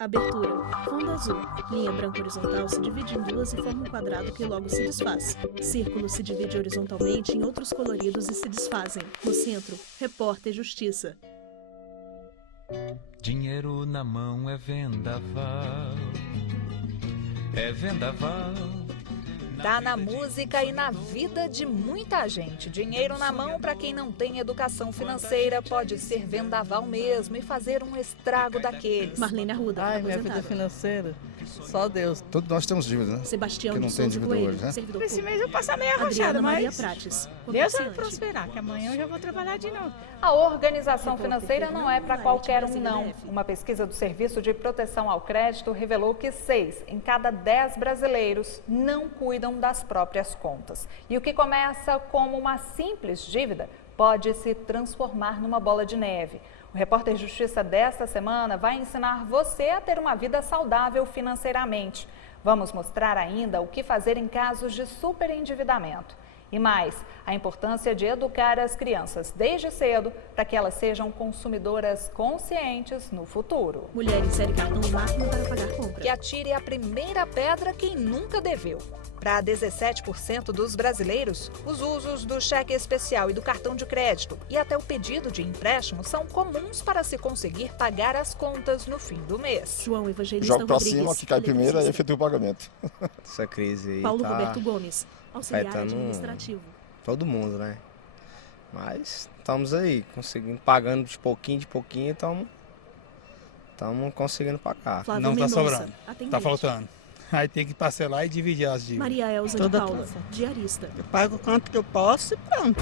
Abertura. Fundo azul. Linha branca horizontal se divide em duas e forma um quadrado que logo se desfaz. Círculo se divide horizontalmente em outros coloridos e se desfazem. No centro, repórter Justiça. Dinheiro na mão é vendaval. É vendaval. Tá na música e na vida de muita gente. Dinheiro na mão, para quem não tem educação financeira, pode ser vendaval mesmo e fazer um estrago daqueles. Marlene Arruda, Ai, minha aposentada. vida financeira, só Deus. Todos nós temos dívida, né? Sebastião Que não de tem Souza dívida Coelho, hoje, né? servidor Esse público. mês eu passo meio Adriana arrochada, Maria mas Prates, Deus vai comerciante. prosperar, que amanhã eu já vou trabalhar de novo. A organização financeira não é para qualquer um, não. Uma pesquisa do Serviço de Proteção ao Crédito revelou que 6 em cada 10 brasileiros não cuidam das próprias contas. E o que começa como uma simples dívida pode se transformar numa bola de neve. O repórter Justiça desta semana vai ensinar você a ter uma vida saudável financeiramente. Vamos mostrar ainda o que fazer em casos de superendividamento. E mais, a importância de educar as crianças desde cedo para que elas sejam consumidoras conscientes no futuro. Mulher insere cartão e máquina para pagar compra. Que atire a primeira pedra quem nunca deveu. Para 17% dos brasileiros, os usos do cheque especial e do cartão de crédito e até o pedido de empréstimo são comuns para se conseguir pagar as contas no fim do mês. João Evangelista Joga pra Rodrigues, cima, que cai primeiro, aí eletricista. efetua o pagamento. Essa crise aí Paulo tá Roberto Gomes, auxiliar afetando administrativo. todo mundo, né? Mas estamos aí, conseguindo, pagando de pouquinho, estamos conseguindo pagar. Flávio Não tá Mendonça, sobrando, atendente. tá faltando. Aí tem que parcelar e dividir as dívidas. Maria Elza de Toda Paula, atrasada. diarista. Eu pago o quanto que eu posso e pronto.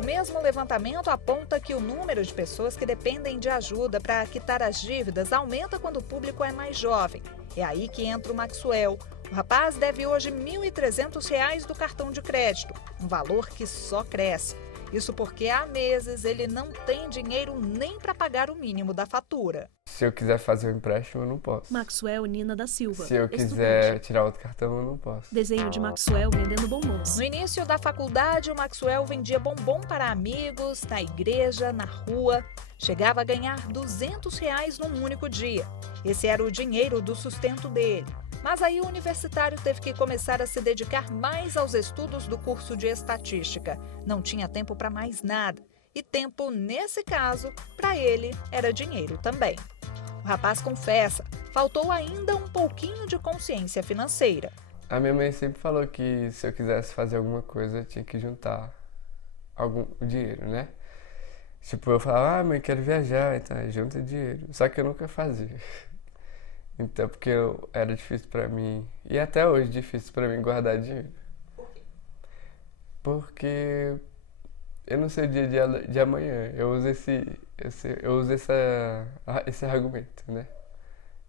O mesmo levantamento aponta que o número de pessoas que dependem de ajuda para quitar as dívidas aumenta quando o público é mais jovem. É aí que entra o Maxwell. O rapaz deve hoje R$ 1.300 do cartão de crédito, um valor que só cresce. Isso porque há meses ele não tem dinheiro nem para pagar o mínimo da fatura. Se eu quiser fazer um empréstimo, eu não posso. Maxwell Nina da Silva, Se eu quiser tirar outro cartão, eu não posso. Desenho de Maxwell vendendo bombons. No início da faculdade, o Maxwell vendia bombom para amigos, na igreja, na rua. Chegava a ganhar R$ 200 num único dia. Esse era o dinheiro do sustento dele. Mas aí o universitário teve que começar a se dedicar mais aos estudos do curso de estatística. Não tinha tempo para mais nada. E tempo, nesse caso, para ele, era dinheiro também. O rapaz confessa, faltou ainda um pouquinho de consciência financeira. A minha mãe sempre falou que se eu quisesse fazer alguma coisa, eu tinha que juntar algum dinheiro, né? Tipo, eu falava, mãe, quero viajar, então junta dinheiro. Só que eu nunca fazia. Então, porque era difícil pra mim, e até hoje é difícil pra mim guardar dinheiro. Porque eu não sei o dia de amanhã. Eu uso esse argumento, né?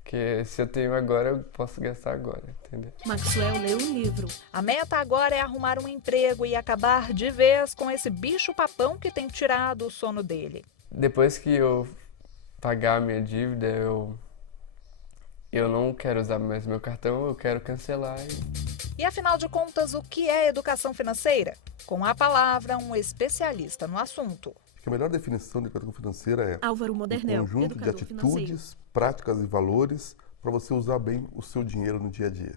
Que se eu tenho agora, eu posso gastar agora, entendeu? Maxwell leu um livro. A meta agora é arrumar um emprego e acabar de vez com esse bicho-papão que tem tirado o sono dele. Depois que eu pagar a minha dívida, eu não quero usar mais meu cartão, eu quero cancelar. E afinal de contas, o que é educação financeira? Com a palavra, um especialista no assunto. Acho que a melhor definição de educação financeira é Álvaro Modernel, um conjunto de educador financeiro. atitudes, práticas e valores para você usar bem o seu dinheiro no dia a dia.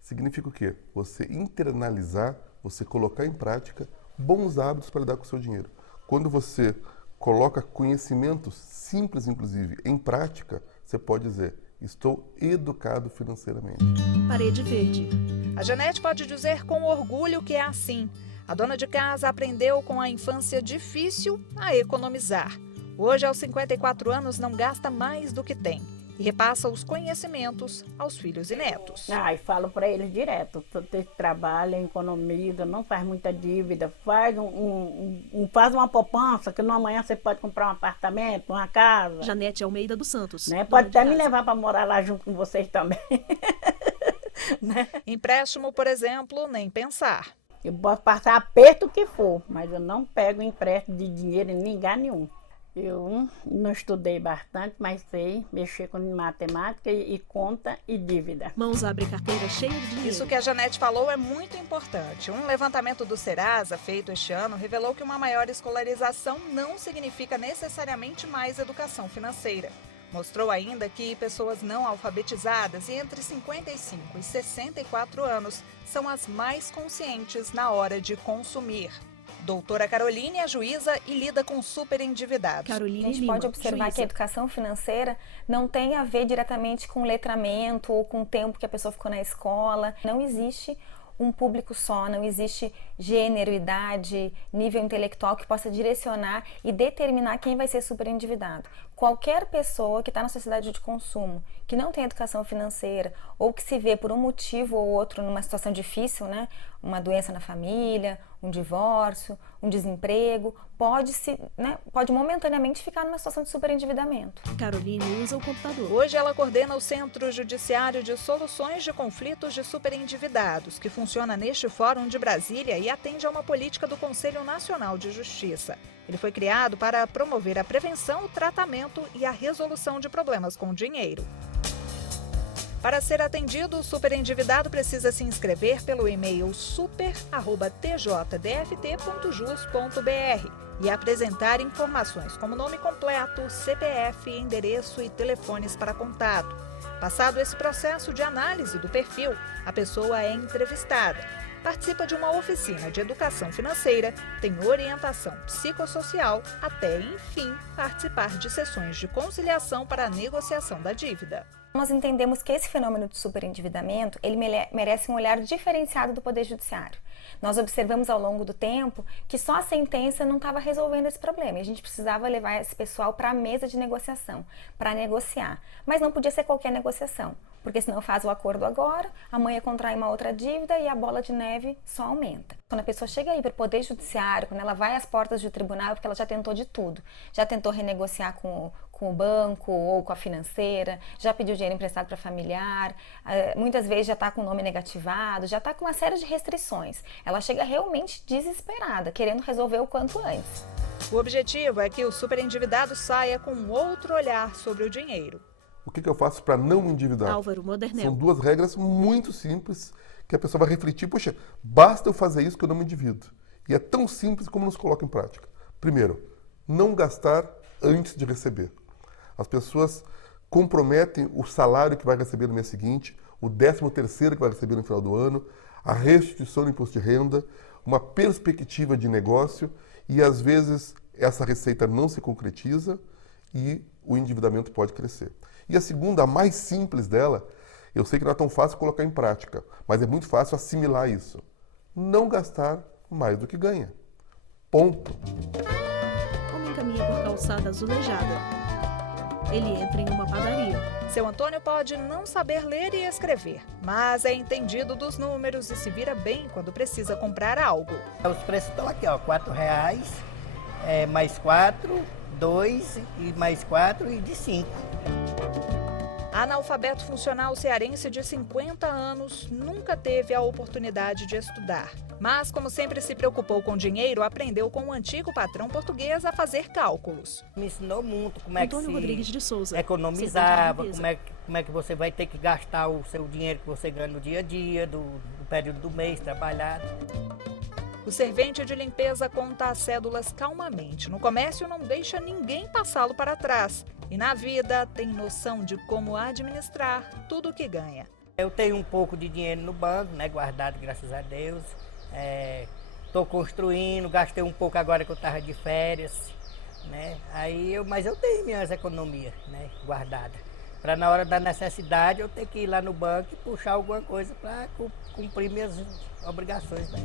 Significa o quê? Você internalizar, você colocar em prática bons hábitos para lidar com o seu dinheiro. Quando você coloca conhecimentos simples, inclusive, em prática, você pode dizer: estou educado financeiramente. Parede verde. A Janete pode dizer com orgulho que é assim. A dona de casa aprendeu com a infância difícil a economizar. Hoje, aos 54 anos, não gasta mais do que tem e repassa os conhecimentos aos filhos e netos. E falo para eles direto, você trabalha, economiza, não faz muita dívida, faz uma poupança, que no amanhã você pode comprar um apartamento, uma casa. Janete Almeida dos Santos. Né? dona Pode de até me casa. levar para morar lá junto com vocês também. Né? Empréstimo, por exemplo, nem pensar. Eu posso passar aperto que for, mas eu não pego empréstimo de dinheiro em lugar nenhum. Eu não estudei bastante, mas sei mexer com matemática e conta e dívida. Mãos abre carteira cheia de dinheiro. Isso que a Janete falou é muito importante. Um levantamento do Serasa, feito este ano, revelou que uma maior escolarização não significa necessariamente mais educação financeira. Mostrou ainda que pessoas não alfabetizadas e entre 55 e 64 anos são as mais conscientes na hora de consumir. Doutora Caroline é juíza e lida com superendividados. A gente pode observar que a educação financeira não tem a ver diretamente com letramento ou com o tempo que a pessoa ficou na escola. Não existe um público só, não existe gênero, idade, nível intelectual que possa direcionar e determinar quem vai ser superendividado. Qualquer pessoa que está na sociedade de consumo, que não tem educação financeira ou que se vê por um motivo ou outro numa situação difícil, né, uma doença na família, um divórcio, um desemprego, pode momentaneamente ficar numa situação de superendividamento. Caroline usa o computador. Hoje ela coordena o Centro Judiciário de Soluções de Conflitos de Superendividados, que funciona neste Fórum de Brasília e atende a uma política do Conselho Nacional de Justiça. Ele foi criado para promover a prevenção, o tratamento e a resolução de problemas com dinheiro. Para ser atendido, o superendividado precisa se inscrever pelo e-mail super@tjdft.jus.br e apresentar informações como nome completo, CPF, endereço e telefones para contato. Passado esse processo de análise do perfil, a pessoa é entrevistada, participa de uma oficina de educação financeira, tem orientação psicossocial, até, enfim, participar de sessões de conciliação para a negociação da dívida. Nós entendemos que esse fenômeno de superendividamento, ele merece um olhar diferenciado do Poder Judiciário. Nós observamos ao longo do tempo que só a sentença não estava resolvendo esse problema. E a gente precisava levar esse pessoal para a mesa de negociação, para negociar. Mas não podia ser qualquer negociação, porque senão faz o acordo agora, amanhã contrai uma outra dívida e a bola de neve só aumenta. Quando a pessoa chega aí para o Poder Judiciário, quando ela vai às portas do tribunal, é porque ela já tentou de tudo. Já tentou renegociar com o banco ou com a financeira, já pediu dinheiro emprestado para familiar, muitas vezes já está com o nome negativado, já está com uma série de restrições. Ela chega realmente desesperada, querendo resolver o quanto antes. O objetivo é que o superendividado saia com outro olhar sobre o dinheiro. O que eu faço para não me endividar? Álvaro Modernel. São duas regras muito simples que a pessoa vai refletir. Poxa, basta eu fazer isso que eu não me endivido. E é tão simples como nos coloca em prática. Primeiro, não gastar antes de receber. As pessoas comprometem o salário que vai receber no mês seguinte, o 13º que vai receber no final do ano, a restituição do imposto de renda, uma perspectiva de negócio e, às vezes, essa receita não se concretiza e o endividamento pode crescer. E a segunda, a mais simples dela, eu sei que não é tão fácil colocar em prática, mas é muito fácil assimilar isso. Não gastar mais do que ganha. Ponto. Homem caminha por calçada azulejada. Ele entra em uma padaria. Seu Antônio pode não saber ler e escrever, mas é entendido dos números e se vira bem quando precisa comprar algo. Os preços estão aqui, ó, R$4, mais 4, 2 e mais 4 e de 5. Analfabeto funcional cearense de 50 anos nunca teve a oportunidade de estudar. Mas, como sempre se preocupou com dinheiro, aprendeu com o antigo patrão português a fazer cálculos. Me ensinou muito como é que Antônio Rodrigues de Souza, economizava, como é que você vai ter que gastar o seu dinheiro que você ganha no dia a dia, do período do mês trabalhado. O servente de limpeza conta as cédulas calmamente. No comércio não deixa ninguém passá-lo para trás. E na vida tem noção de como administrar tudo o que ganha. Eu tenho um pouco de dinheiro no banco, né, guardado, graças a Deus. Estou construindo, gastei um pouco agora que eu estava de férias, né? Mas eu tenho minhas economias, né, guardadas. Para na hora da necessidade eu ter que ir lá no banco e puxar alguma coisa para cumprir minhas obrigações. Né?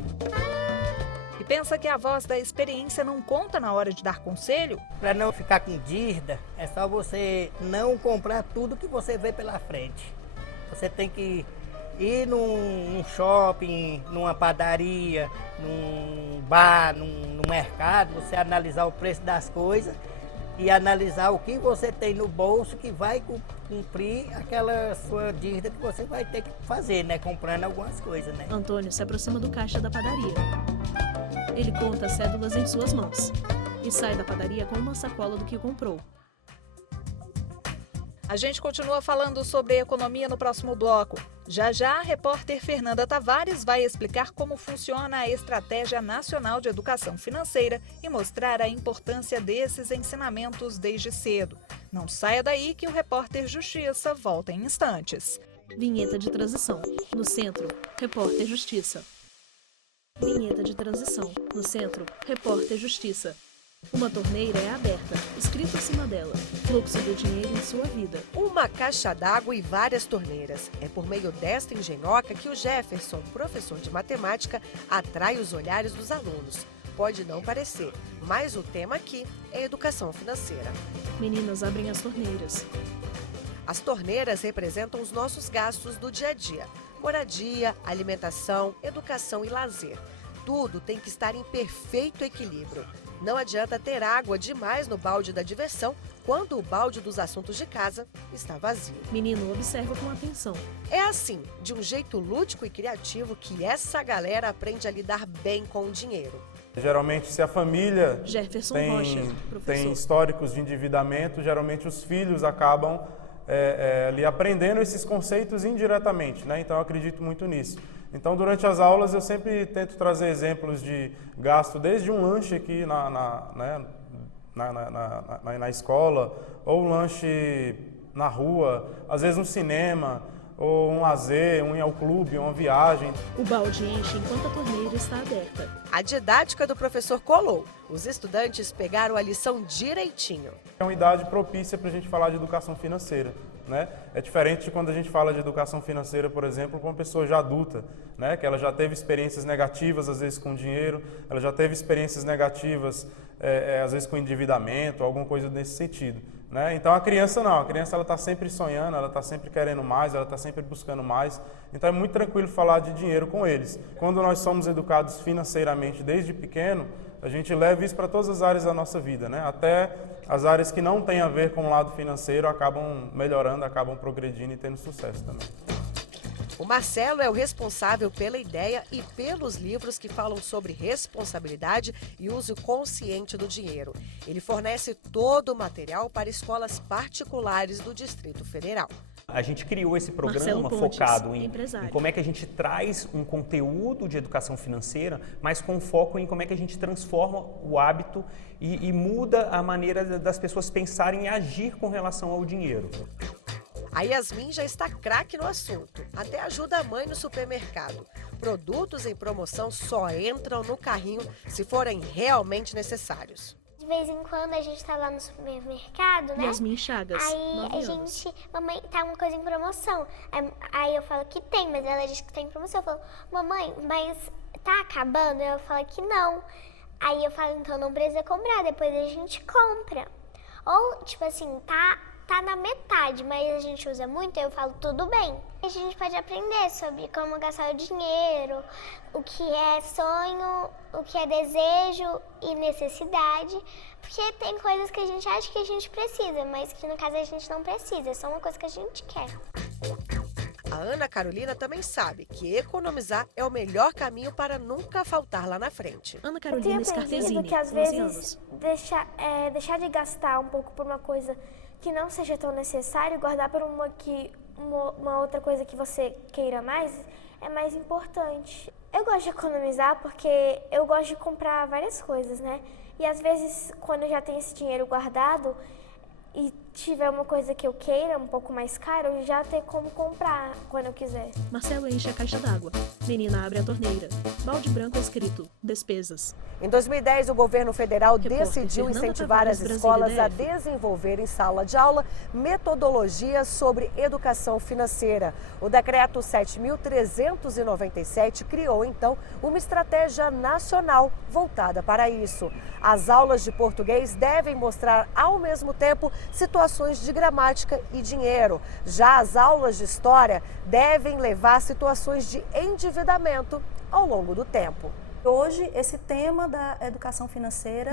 E pensa que a voz da experiência não conta na hora de dar conselho? Para não ficar com dívida, é só você não comprar tudo que você vê pela frente. Você tem que ir num shopping, numa padaria, num bar, num mercado, você analisar o preço das coisas e analisar o que você tem no bolso que vai cumprir aquela sua dívida que você vai ter que fazer, né? Comprando algumas coisas, né? Antônio se aproxima do caixa da padaria. Ele conta as cédulas em suas mãos e sai da padaria com uma sacola do que comprou. A gente continua falando sobre economia no próximo bloco. Já já, a repórter Fernanda Tavares vai explicar como funciona a Estratégia Nacional de Educação Financeira e mostrar a importância desses ensinamentos desde cedo. Não saia daí que o repórter Justiça volta em instantes. Vinheta de transição. No centro, repórter Justiça. Vinheta de transição. No centro, repórter Justiça. Uma torneira é aberta, escrito acima dela: fluxo do dinheiro em sua vida. Uma caixa d'água e várias torneiras. É por meio desta engenhoca que o Jefferson, professor de matemática, atrai os olhares dos alunos. Pode não parecer, mas o tema aqui é educação financeira. Meninas abrem as torneiras. As torneiras representam os nossos gastos do dia a dia: moradia, alimentação, educação e lazer. Tudo tem que estar em perfeito equilíbrio. Não adianta ter água demais no balde da diversão quando o balde dos assuntos de casa está vazio. Menino observa com atenção. É assim, de um jeito lúdico e criativo, que essa galera aprende a lidar bem com o dinheiro. Geralmente, se a família tem históricos de endividamento, geralmente os filhos acabam ali aprendendo esses conceitos indiretamente, né? Então eu acredito muito nisso. Então, durante as aulas, eu sempre tento trazer exemplos de gasto, desde um lanche aqui na escola, ou um lanche na rua, às vezes um cinema, ou um lazer, um ir ao clube, uma viagem. O balde enche enquanto a torneira está aberta. A didática do professor colou. Os estudantes pegaram a lição direitinho. É uma idade propícia para a gente falar de educação financeira, né? É diferente de quando a gente fala de educação financeira, por exemplo, com uma pessoa já adulta, né? Que ela já teve experiências negativas, às vezes com dinheiro, ela já teve experiências negativas, às vezes com endividamento, alguma coisa nesse sentido, né? Então a criança não, a criança ela está sempre sonhando, ela está sempre querendo mais, ela está sempre buscando mais. Então é muito tranquilo falar de dinheiro com eles. Quando nós somos educados financeiramente desde pequeno, a gente leva isso para todas as áreas da nossa vida, né? Até as áreas que não têm a ver com o lado financeiro acabam melhorando, acabam progredindo e tendo sucesso também. O Marcelo é o responsável pela ideia e pelos livros que falam sobre responsabilidade e uso consciente do dinheiro. Ele fornece todo o material para escolas particulares do Distrito Federal. A gente criou esse programa focado em como é que a gente traz um conteúdo de educação financeira, mas com foco em como é que a gente transforma o hábito e muda a maneira das pessoas pensarem e agir com relação ao dinheiro. A Yasmin já está craque no assunto, até ajuda a mãe no supermercado. Produtos em promoção só entram no carrinho se forem realmente necessários. De vez em quando a gente tá lá no supermercado, né? Yasmin Chagas, Aí mamãe, tá uma coisa em promoção. Aí eu falo que tem, mas ela diz que tá em promoção. Eu falo, mamãe, mas tá acabando? Eu falo que não. Aí eu falo, então não precisa comprar, depois a gente compra. Ou, tipo assim, tá na metade, mas a gente usa muito, eu falo, tudo bem. A gente pode aprender sobre como gastar o dinheiro, o que é sonho, o que é desejo e necessidade, porque tem coisas que a gente acha que a gente precisa, mas que no caso a gente não precisa, é só uma coisa que a gente quer. A Ana Carolina também sabe que economizar é o melhor caminho para nunca faltar lá na frente. Ana Carolina Scartesini, que às vezes deixar de gastar um pouco por uma coisa que não seja tão necessário, guardar por uma outra coisa que você queira mais, é mais importante. Eu gosto de economizar porque eu gosto de comprar várias coisas, né? E às vezes, quando eu já tenho esse dinheiro guardado e tiver uma coisa que eu queira, um pouco mais cara, eu já ter como comprar quando eu quiser. Marcelo enche a caixa d'água. Menina abre a torneira. Balde branco escrito: despesas. Em 2010, o governo federal decidiu incentivar as escolas a desenvolver em sala de aula metodologias sobre educação financeira. O decreto 7.397 criou, então, uma estratégia nacional voltada para isso. As aulas de português devem mostrar, ao mesmo tempo, situações de gramática e dinheiro. Já as aulas de história devem levar situações de endividamento ao longo do tempo. Hoje, esse tema da educação financeira,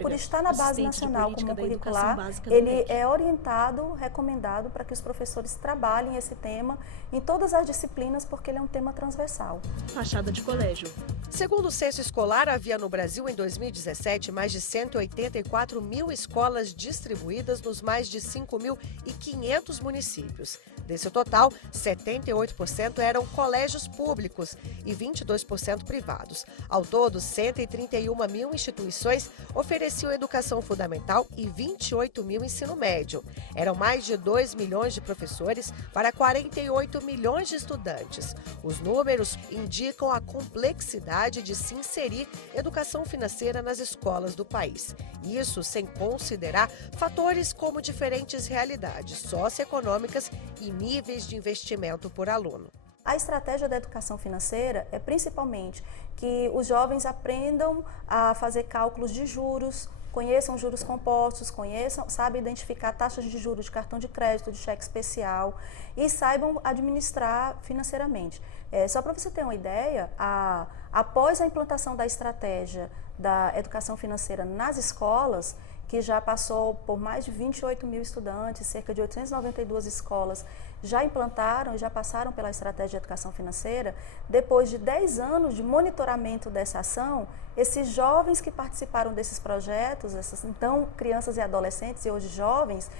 por estar na base nacional como curricular, ele é orientado, recomendado para que os professores trabalhem esse tema em todas as disciplinas, porque ele é um tema transversal. Fachada de colégio. Segundo o censo escolar, havia no Brasil, em 2017, mais de 184 mil escolas distribuídas nos mais de 5.500 municípios. Desse total, 78% eram colégios públicos e 22% privados. Ao todo, 131 mil instituições ofereciam educação fundamental e 28 mil ensino médio. Eram mais de 2 milhões de professores para 48 milhões de estudantes. Os números indicam a complexidade de se inserir educação financeira nas escolas do país. Isso sem considerar fatores como diferentes realidades socioeconômicas e níveis de investimento por aluno. A estratégia da educação financeira é principalmente que os jovens aprendam a fazer cálculos de juros, conheçam juros compostos, saibam identificar taxas de juros de cartão de crédito, de cheque especial e saibam administrar financeiramente. Só para você ter uma ideia, após a implantação da estratégia da educação financeira nas escolas, que já passou por mais de 28 mil estudantes, cerca de 892 escolas já implantaram e já passaram pela estratégia de educação financeira. Depois de 10 anos de monitoramento dessa ação, esses jovens que participaram desses projetos, essas então crianças e adolescentes e hoje jovens,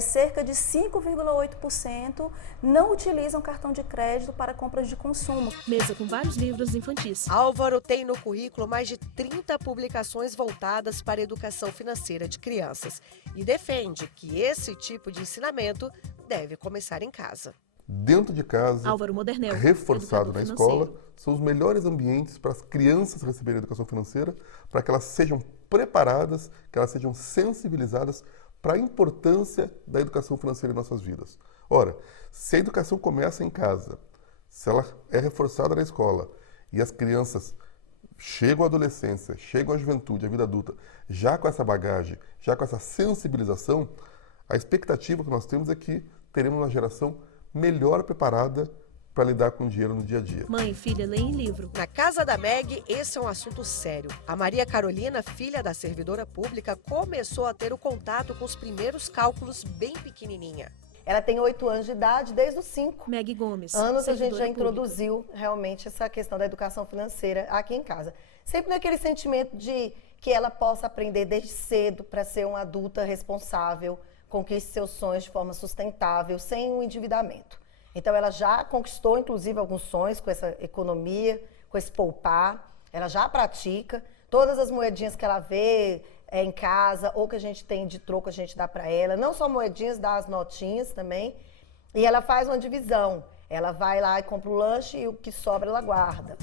cerca de 5,8% não utilizam cartão de crédito para compras de consumo. Mesa com vários livros infantis. Álvaro tem no currículo mais de 30 publicações voltadas para a educação financeira de crianças e defende que esse tipo de ensinamento deve começar em casa. Dentro de casa, Álvaro Modernel, reforçado na escola, são os melhores ambientes para as crianças receberem educação financeira, para que elas sejam preparadas, que elas sejam sensibilizadas para a importância da educação financeira em nossas vidas. Ora, se a educação começa em casa, se ela é reforçada na escola e as crianças chegam à adolescência, chegam à juventude, à vida adulta, já com essa bagagem, já com essa sensibilização, a expectativa que nós temos é que teremos uma geração melhor preparada para lidar com o dinheiro no dia a dia. Mãe e filha leem livro. Na casa da Meg, esse é um assunto sério. A Maria Carolina, filha da servidora pública, começou a ter o contato com os primeiros cálculos bem pequenininha. Ela tem 8 anos de idade, desde os 5 Meg Gomes, anos a gente já introduziu realmente essa questão da educação financeira aqui em casa. Sempre naquele sentimento de que ela possa aprender desde cedo para ser uma adulta responsável, conquiste seus sonhos de forma sustentável, sem o endividamento. Então, ela já conquistou, inclusive, alguns sonhos com essa economia, com esse poupar. Ela já pratica. Todas as moedinhas que ela vê em casa ou que a gente tem de troco, a gente dá para ela. Não só moedinhas, dá as notinhas também. E ela faz uma divisão. Ela vai lá e compra o lanche e o que sobra ela guarda.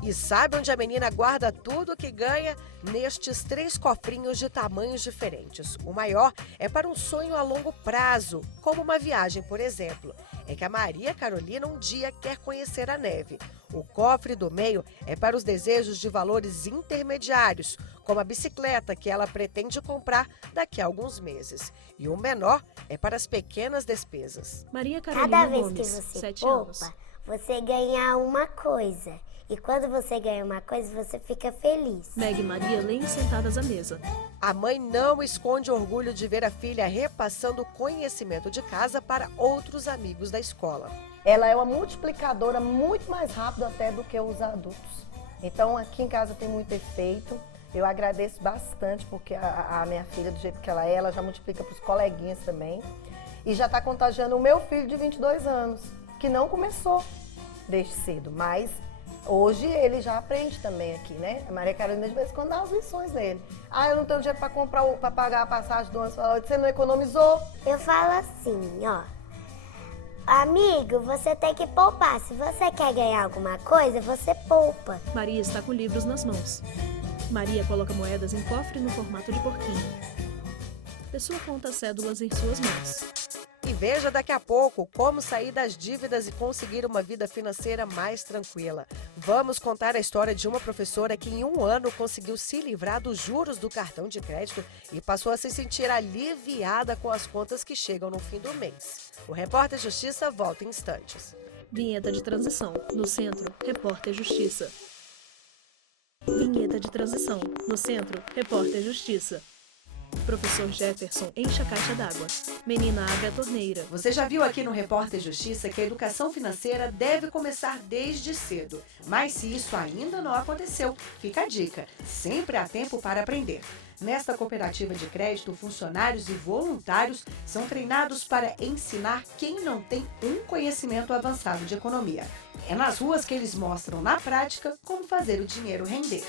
E sabe onde a menina guarda tudo que ganha? Nestes 3 cofrinhos de tamanhos diferentes. O maior é para um sonho a longo prazo, como uma viagem, por exemplo. É que a Maria Carolina um dia quer conhecer a neve. O cofre do meio é para os desejos de valores intermediários, como a bicicleta que ela pretende comprar daqui a alguns meses. E o menor é para as pequenas despesas. Maria Carolina Cada vez Gomes, que você 7 poupa, anos. você ganha uma coisa. E quando você ganha uma coisa, você fica feliz. Meg e Maria leem sentadas à mesa. A mãe não esconde o orgulho de ver a filha repassando conhecimento de casa para outros amigos da escola. Ela é uma multiplicadora muito mais rápida até do que os adultos. Então, aqui em casa tem muito efeito. Eu agradeço bastante, porque a minha filha, do jeito que ela já multiplica para os coleguinhas também. E já está contagiando o meu filho de 22 anos, que não começou desde cedo, mas hoje ele já aprende também aqui, né? A Maria Carolina de vez em quando dá as lições nele. Ah, eu não tenho dinheiro para pagar a passagem do ônibus. Você não economizou? Eu falo assim, ó. Amigo, você tem que poupar. Se você quer ganhar alguma coisa, você poupa. Maria está com livros nas mãos. Maria coloca moedas em cofre no formato de porquinho. Pessoa conta cédulas em suas mãos. E veja daqui a pouco como sair das dívidas e conseguir uma vida financeira mais tranquila. Vamos contar a história de uma professora que em 1 ano conseguiu se livrar dos juros do cartão de crédito e passou a se sentir aliviada com as contas que chegam no fim do mês. O Repórter Justiça volta em instantes. Vinheta de transição. No centro, Repórter Justiça. Vinheta de transição. No centro, Repórter Justiça. Professor Jefferson enche a caixa d'água. Menina abre a torneira. Você já viu aqui no Repórter Justiça que a educação financeira deve começar desde cedo. Mas se isso ainda não aconteceu, fica a dica. Sempre há tempo para aprender. Nesta cooperativa de crédito, funcionários e voluntários são treinados para ensinar quem não tem um conhecimento avançado de economia. É nas ruas que eles mostram na prática como fazer o dinheiro render.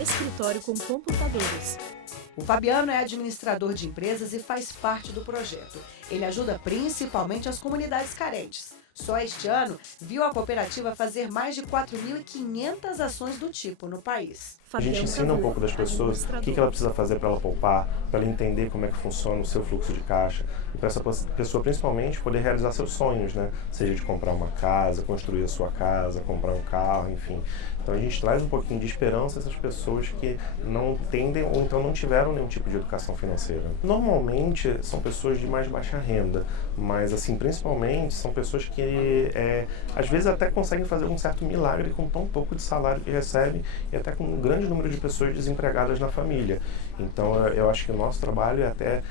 Escritório com computadores. O Fabiano é administrador de empresas e faz parte do projeto. Ele ajuda principalmente as comunidades carentes. Só este ano, viu a cooperativa fazer mais de 4.500 ações do tipo no país. A gente ensina um pouco das pessoas o que ela precisa fazer para ela poupar, para ela entender como é que funciona o seu fluxo de caixa e para essa pessoa principalmente poder realizar seus sonhos, né? Seja de comprar uma casa, construir a sua casa, comprar um carro, enfim. Então a gente traz um pouquinho de esperança a essas pessoas que não tendem ou então não tiveram nenhum tipo de educação financeira. Normalmente são pessoas de mais baixa renda, mas assim, principalmente são pessoas que às vezes até conseguem fazer um certo milagre com tão pouco de salário que recebem e até com um grande número de pessoas desempregadas na família. Então eu acho que o nosso trabalho é até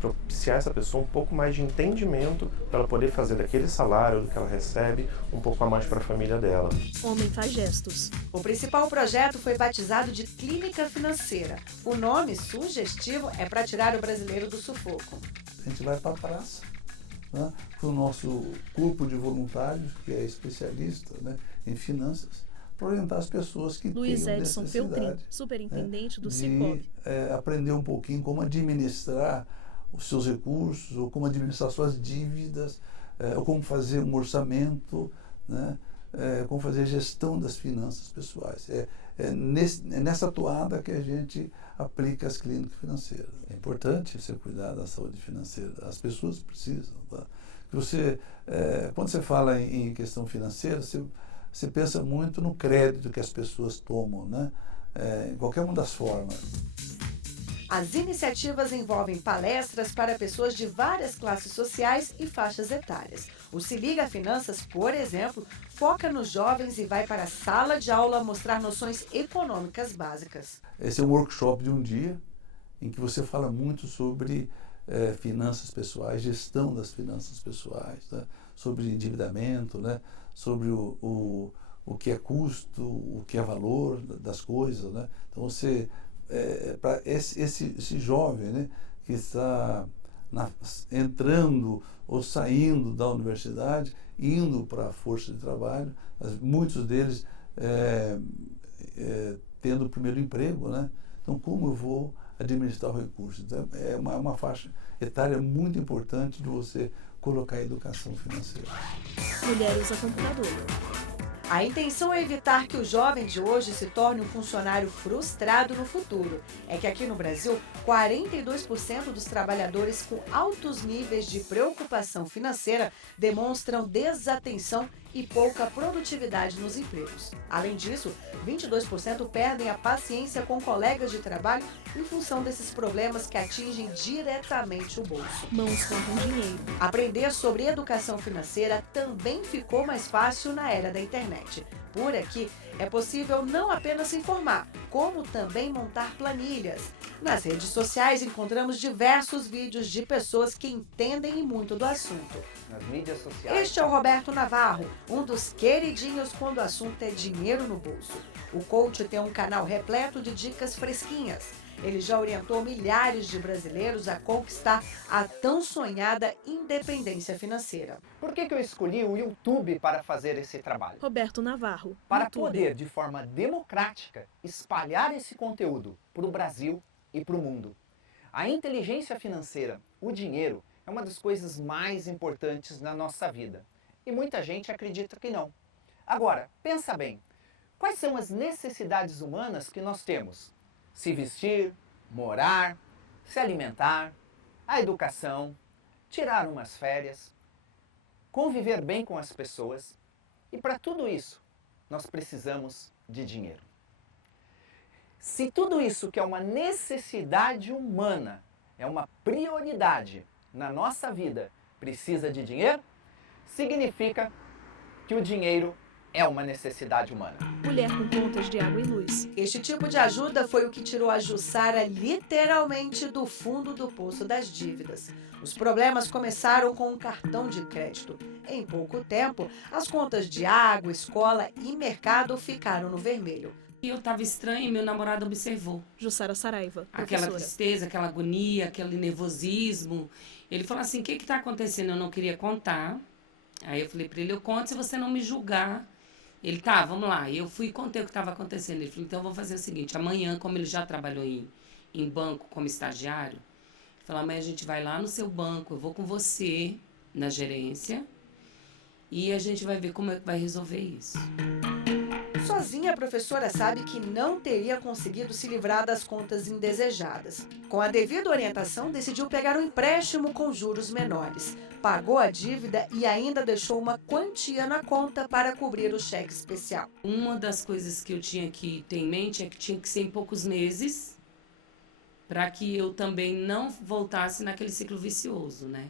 propiciar essa pessoa um pouco mais de entendimento para ela poder fazer daquele salário do que ela recebe um pouco a mais para a família dela. Homem faz gestos. O principal projeto foi batizado de Clínica Financeira. O nome sugestivo é para tirar o brasileiro do sufoco. A gente vai para a praça, né, com o nosso grupo de voluntários, que é especialista, né, em finanças, para orientar as pessoas que Luiz tenham Edson necessidade, Feltrin, superintendente do de Cicobi. Aprender um pouquinho como administrar os seus recursos, ou como administrar suas dívidas, ou como fazer um orçamento, né, como fazer a gestão das finanças pessoais. É nessa toada que a gente aplica as clínicas financeiras. É importante você cuidar da saúde financeira. As pessoas precisam. Tá? Quando você fala em questão financeira, você pensa muito no crédito que as pessoas tomam, né? Em qualquer uma das formas. As iniciativas envolvem palestras para pessoas de várias classes sociais e faixas etárias. O Se Liga Finanças, por exemplo, foca nos jovens e vai para a sala de aula mostrar noções econômicas básicas. Esse é um workshop de um dia em que você fala muito sobre finanças pessoais, gestão das finanças pessoais, né? Sobre endividamento, né? Sobre o que é custo, o que é valor das coisas, né? Então você para esse jovem, né, que está entrando ou saindo da universidade, indo para a força de trabalho, muitos deles tendo o primeiro emprego, né? Então como eu vou administrar o recurso? Então, é uma faixa etária muito importante de você colocar a educação financeira. Mulheres a computador. A intenção é evitar que o jovem de hoje se torne um funcionário frustrado no futuro. É que aqui no Brasil, 42% dos trabalhadores com altos níveis de preocupação financeira demonstram desatenção e pouca produtividade nos empregos. Além disso, 22% perdem a paciência com colegas de trabalho em função desses problemas que atingem diretamente o bolso. Mãos contam dinheiro. Aprender sobre educação financeira também ficou mais fácil na era da internet. Por aqui, é possível não apenas se informar, como também montar planilhas. Nas redes sociais encontramos diversos vídeos de pessoas que entendem muito do assunto. Nas mídias sociais. Este é o Roberto Navarro, um dos queridinhos quando o assunto é dinheiro no bolso. O coach tem um canal repleto de dicas fresquinhas. Ele já orientou milhares de brasileiros a conquistar a tão sonhada independência financeira. Por que eu escolhi o YouTube para fazer esse trabalho? Roberto Navarro. Para poder, de forma democrática, espalhar esse conteúdo para o Brasil e para o mundo. A inteligência financeira, o dinheiro, é uma das coisas mais importantes na nossa vida. E muita gente acredita que não. Agora, pensa bem. Quais são as necessidades humanas que nós temos? Se vestir, morar, se alimentar, a educação, tirar umas férias, conviver bem com as pessoas. E para tudo isso, nós precisamos de dinheiro. Se tudo isso que é uma necessidade humana, é uma prioridade na nossa vida, precisa de dinheiro, significa que o dinheiro é uma necessidade humana. Mulher com contas de água e luz. Este tipo de ajuda foi o que tirou a Jussara literalmente do fundo do poço das dívidas. Os problemas começaram com um cartão de crédito. Em pouco tempo, as contas de água, escola e mercado ficaram no vermelho. Eu estava estranha e meu namorado observou. Jussara Saraiva, aquela tristeza, aquela agonia, aquele nervosismo. Ele falou assim, o que está acontecendo? Eu não queria contar. Aí eu falei para ele, eu conto se você não me julgar Ele, tá, vamos lá. Eu fui e contei o que estava acontecendo. Ele falou, então vamos fazer o seguinte, amanhã, como ele já trabalhou em banco como estagiário, ele falou, amanhã a gente vai lá no seu banco, eu vou com você na gerência e a gente vai ver como é que vai resolver isso. Sozinha, a professora sabe que não teria conseguido se livrar das contas indesejadas. Com a devida orientação, decidiu pegar um empréstimo com juros menores. Pagou a dívida e ainda deixou uma quantia na conta para cobrir o cheque especial. Uma das coisas que eu tinha que ter em mente é que tinha que ser em poucos meses para que eu também não voltasse naquele ciclo vicioso, né?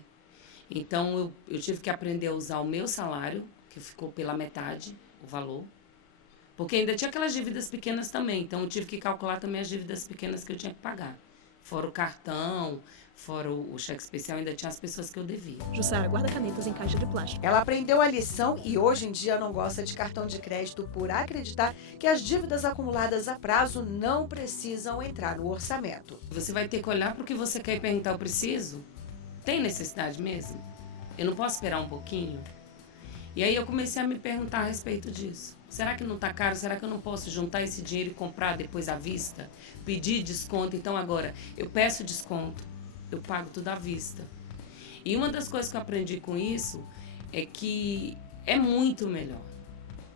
Então, eu tive que aprender a usar o meu salário, que ficou pela metade, o valor. Porque ainda tinha aquelas dívidas pequenas também, então eu tive que calcular também as dívidas pequenas que eu tinha que pagar. Fora o cartão, fora o cheque especial, ainda tinha as pessoas que eu devia. Jussara guarda canetas em caixa de plástico. Ela aprendeu a lição e hoje em dia não gosta de cartão de crédito por acreditar que as dívidas acumuladas a prazo não precisam entrar no orçamento. Você vai ter que olhar para o que você quer e perguntar, eu preciso? Tem necessidade mesmo? Eu não posso esperar um pouquinho? E aí eu comecei a me perguntar a respeito disso. Será que não está caro? Será que eu não posso juntar esse dinheiro e comprar depois à vista? Pedir desconto? Então agora, eu peço desconto, eu pago tudo à vista. E uma das coisas que eu aprendi com isso é que é muito melhor.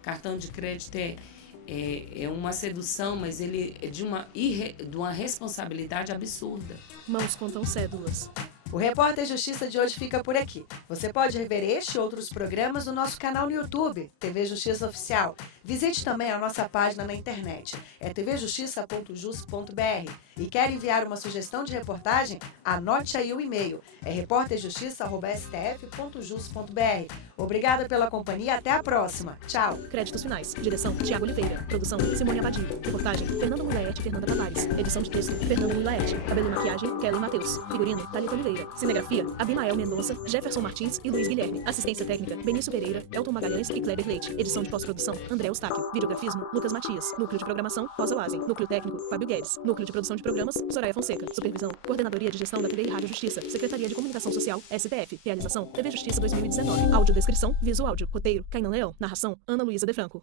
Cartão de crédito é uma sedução, mas ele é de uma responsabilidade absurda. Mãos contam cédulas. O Repórter Justiça de hoje fica por aqui. Você pode rever este e outros programas no nosso canal no YouTube, TV Justiça Oficial. Visite também a nossa página na internet, é tvjustiça.jus.br. E quer enviar uma sugestão de reportagem? Anote aí o e-mail, é reporterjustiça@stf.jus.br. Obrigada pela companhia, até a próxima. Tchau. Créditos finais. Direção, Tiago Oliveira. Produção, Simone Abadio. Reportagem, Fernando Mulaete e Fernanda Tavares. Edição de texto, Fernando Mulaete. Cabelo e maquiagem, Kellen Matheus. Figurino, Thalita Oliveira. Cinegrafia, Abimael Mendonça, Jefferson Martins e Luiz Guilherme. Assistência técnica, Benício Pereira, Elton Magalhães e Kleber Leite. Edição de pós-produção, André Eustáquio. Videografismo, Lucas Matias. Núcleo de programação, Rosa Wazen. Núcleo técnico, Fábio Guedes. Núcleo de produção de programas, Soraya Fonseca. Supervisão, Coordenadoria de Gestão da TV e Rádio Justiça. Secretaria de Comunicação Social, STF. Realização, TV Justiça 2019. Audiodescrição, Viso Áudio. Roteiro, Kainan Leão. Narração, Ana Luísa De Franco.